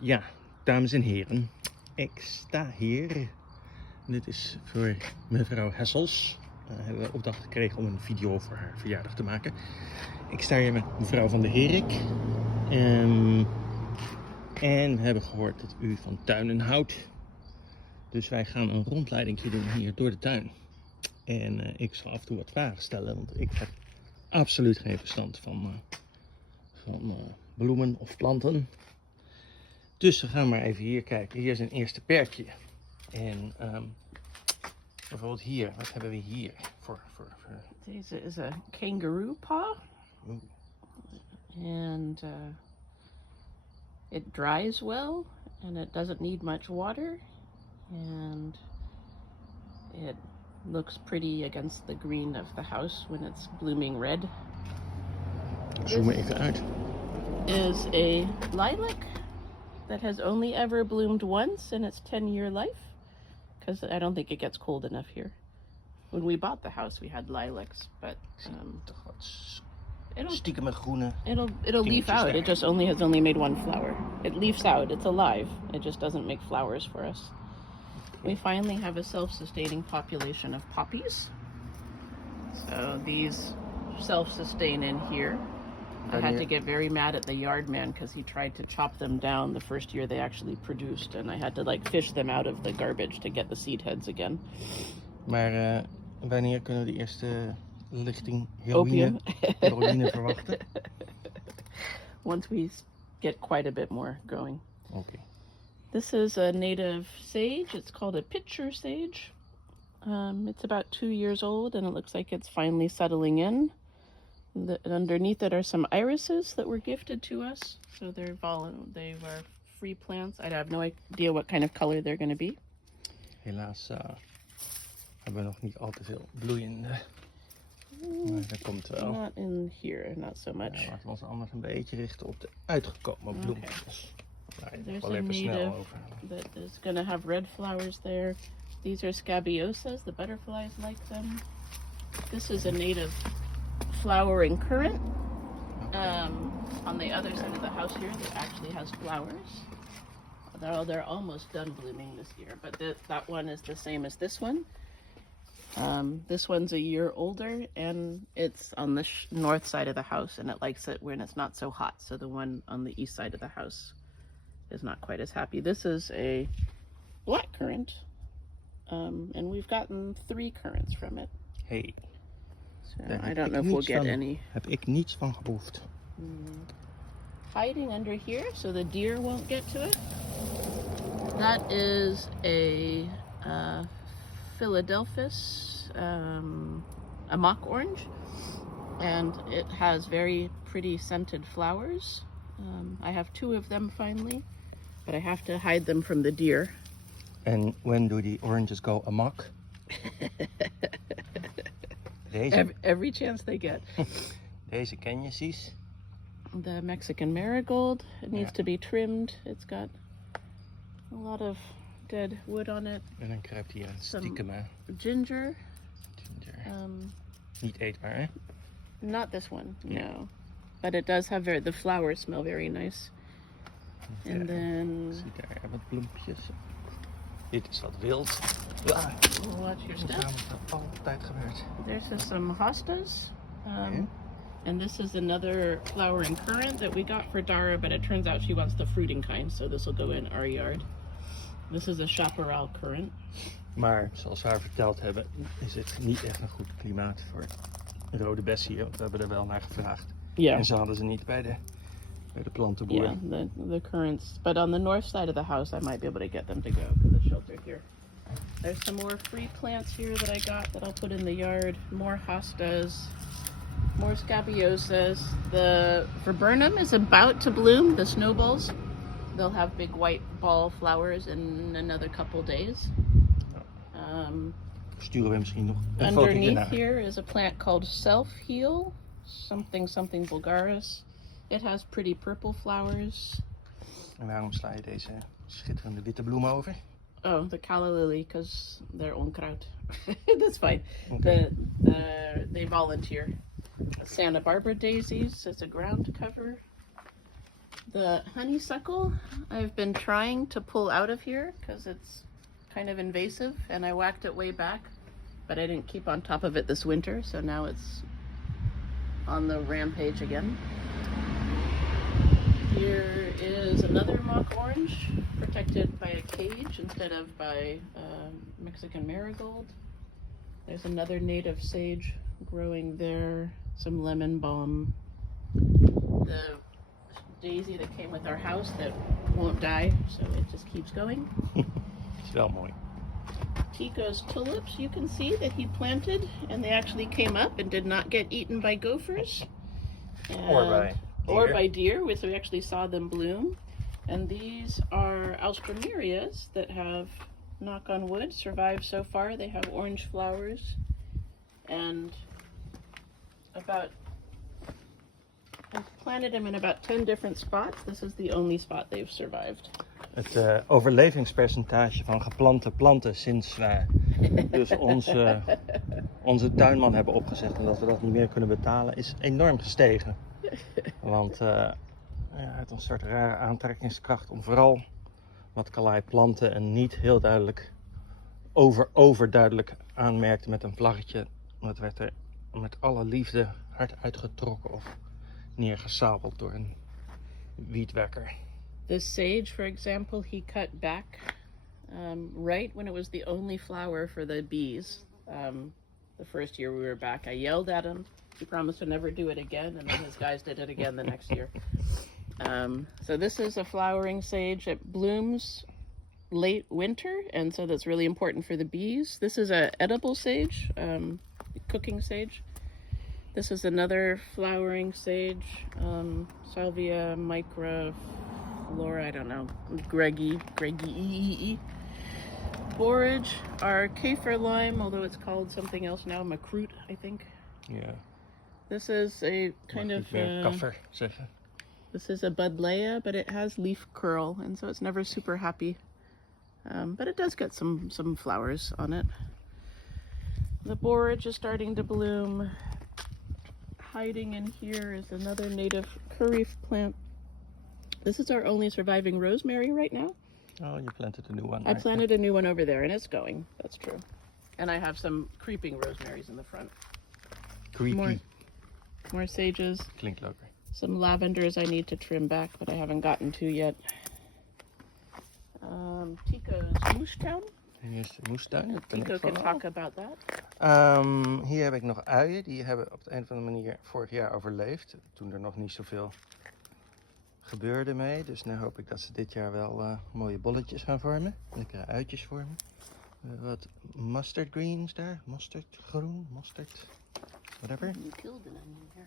Ja, dames en heren, ik sta hier. Dit is voor mevrouw Hessels. Hebben we opdracht gekregen om een video voor haar verjaardag te maken. Ik sta hier met mevrouw van der Herik. En hebben gehoord dat u van tuinen houdt. Dus wij gaan een rondleiding doen hier door de tuin. En ik zal af en toe wat vragen stellen, want ik heb absoluut geen verstand van bloemen of planten. Dus we gaan maar even hier kijken. Hier is een eerste perkje. En bijvoorbeeld hier, wat hebben we hier voor? Deze is a kangaroo paw. Oeh. And it dries well and it doesn't need much water and it looks pretty against the green of the house when it's blooming red. Zoom even uit. Is a lilac that has only ever bloomed once in its 10-year life because I don't think it gets cold enough here. When we bought the house we had lilacs, but Toch wat stiekeme groene. It'll leaf out. It just has only made one flower. It leaves out. It's alive. It just doesn't make flowers for us. We finally have a self-sustaining population of poppies. So these self-sustain in here. I had to get very mad at the yard man because he tried to chop them down the first year they actually produced, and I had to like fish them out of the garbage to get the seed heads again. Maar wanneer kunnen we de eerste lichting heroïne verwachten? Once we get quite a bit more going. Okay. This is a native sage. It's called a pitcher sage. It's about 2 years old and it looks like it's finally settling in. Underneath it are some irises that were gifted to us. So they were free plants. I have no idea what kind of color they're going to be. Helaas hebben we nog niet al te veel bloeiende. Maar dat komt wel. Not in here, not so much. Ja, laten we ons anders een beetje richten op de uitgekomen bloemetjes. There's a native that is going to have red flowers there. These are scabiosas. The butterflies like them. This is a native flowering currant. On the other side of the house here that actually has flowers. They're almost done blooming this year, but that one is the same as this one. This one's a year older and it's on the north side of the house and it likes it when it's not so hot. So the one on the east side of the house is not quite as happy. This is a black currant, and we've gotten 3 currants from it. Hey. So I don't know if we'll get any. Heb ik niets van geproefd. Hiding under here so the deer won't get to it. That is a Philadelphus, a mock orange, and it has very pretty scented flowers. I have 2 of them finally, but I have to hide them from the deer. And when do the oranges go amok? Deze? Every chance they get. Deze ken je, Cies? The Mexican marigold. It needs to be trimmed. It's got a lot of dead wood on it. En dan kruipt hier een stiekeme ginger. Niet eetbaar, hè? Not this one, no. But it does have the flowers smell very nice. And then Zie daar wat bloempjes. Dit is wat wild. watch your step. Dat altijd gebeurt. There's some hostas. And this is another flowering currant that we got for Dara, but it turns out she wants the fruiting kind, so this will go in our yard. This is a chaparral currant. Maar zoals we haar verteld hebben, is het niet echt een goed klimaat voor rode bessen hier. Want we hebben er wel naar gevraagd. Yeah. En ze hadden ze niet bij de plantenboer. Yeah, the currants. But on the north side of the house, I might be able to get them to go to the shelter here. There's some more free plants here that I got that I'll put in the yard. More hostas, more scabiosas. The viburnum is about to bloom, the snowballs. They'll have big white ball flowers in another couple days. Sturen we misschien nog een Underneath here is a plant called self-heal, something vulgaris. It has pretty purple flowers. En waarom sla je deze schitterende witte bloemen over? Oh, the calla lily, because they're onkruid. That's fine. Okay. They volunteer. Santa Barbara daisies as a ground cover. The honeysuckle, I've been trying to pull out of here because it's kind of invasive, and I whacked it way back, but I didn't keep on top of it this winter, so now it's on the rampage again. Here is another mock orange, protected by a cage instead of by Mexican marigold. There's another native sage growing there, some lemon balm. The daisy that came with our house that won't die, so it just keeps going. Is wel mooi. Tico's tulips, you can see that he planted, and they actually came up and did not get eaten by gophers. Or by deer, which we actually saw them bloom. And these are alströmerias that have, knock on wood, survived so far. They have orange flowers, and I've planted them in about 10 different spots. This is the only spot they've survived. Het overlevingspercentage van geplante planten sinds wij dus onze tuinman hebben opgezegd omdat we dat niet meer kunnen betalen, is enorm gestegen. Want het heeft een soort rare aantrekkingskracht om vooral wat Calais planten en niet heel duidelijk overduidelijk aanmerkte met een vlaggetje. Dat werd er met alle liefde hard uitgetrokken of neergesabeld door een wietwekker. This sage, for example, he cut back right when it was the only flower for the bees. The first year we were back, I yelled at him. He promised to never do it again, and then his guys did it again the next year. So this is a flowering sage. It blooms late winter, and so that's really important for the bees. This is a edible sage, cooking sage. This is another flowering sage, Salvia microflora, I don't know, Greggy. Borage, our kaffir lime, although it's called something else now, macroot, I think. Yeah. This is a kind of kaffer zeggen. This is a Bday, but it has leaf curl, and so it's never super happy. But it does get some flowers on it. The borage is starting to bloom. Hiding in here is another native curry plant. This is our only surviving rosemary right now. Oh, you planted a new one. I planted a new one over there, and it's going. That's true. And I have some creeping rosemaries in the front. Creepy. More sages. Klinkt leuker. Some lavenders I need to trim back, but I haven't gotten to yet. Tico's moestuin. Hier is de moestuin. Tico can talk about that. Hier heb ik nog uien. Die hebben op de een of andere manier vorig jaar overleefd. Toen er nog niet zoveel gebeurde mee. Dus nu hoop ik dat ze dit jaar wel mooie bolletjes gaan vormen. Lekkere uitjes vormen. Wat mustard greens daar. Mustard groen. Mustard. Whatever. You killed an onion here.